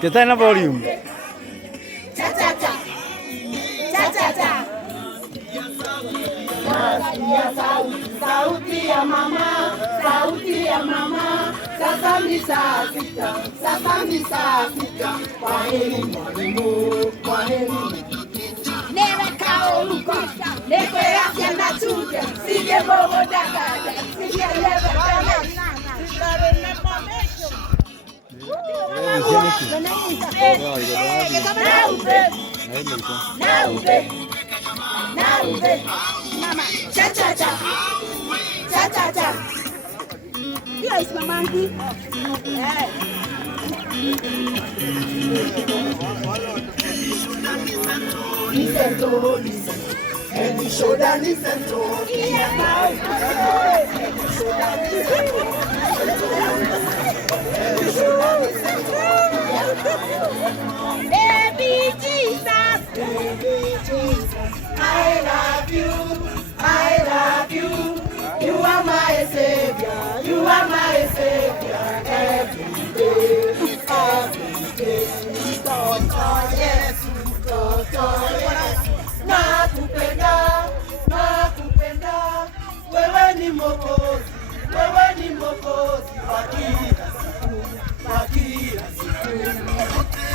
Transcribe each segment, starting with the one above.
Que está en la volume. Cha cha cha. Cha cha cha. Nasikia sauti ya mama, sauti ya mama. Sasa ni saa sita, sasa ni saa sita. Kwaheri mwalimu, kwaheri. Nekaoluka, nekweyafya nachuja, sije bobo dagada, sije leve kama. Mama, cha cha cha, cha cha cha. Hiyo is mamangi. Listen to, listen. And you show that listen to. Baby Jesus, baby Jesus, I love you, I love you. You are my savior, you are my savior. Every day, every day. Toto Yesu, Toto Yesu. Nakupenda, nakupenda. Wewe ni Mwokozi, wewe ni Mwokozi wa kila siku, wa kila siku.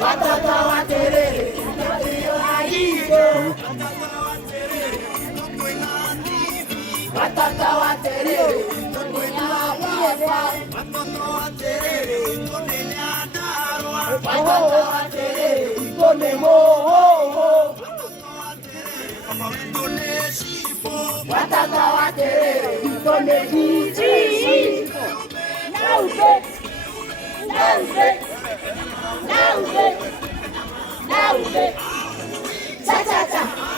Watoto wa Terere ndio haipo. Watoto wa Terere ndio haipo. Watoto wa Terere ndio moho. Watoto wa Terere ndio jiji. Nauze, nauze. Nauze, nauze, cha cha cha.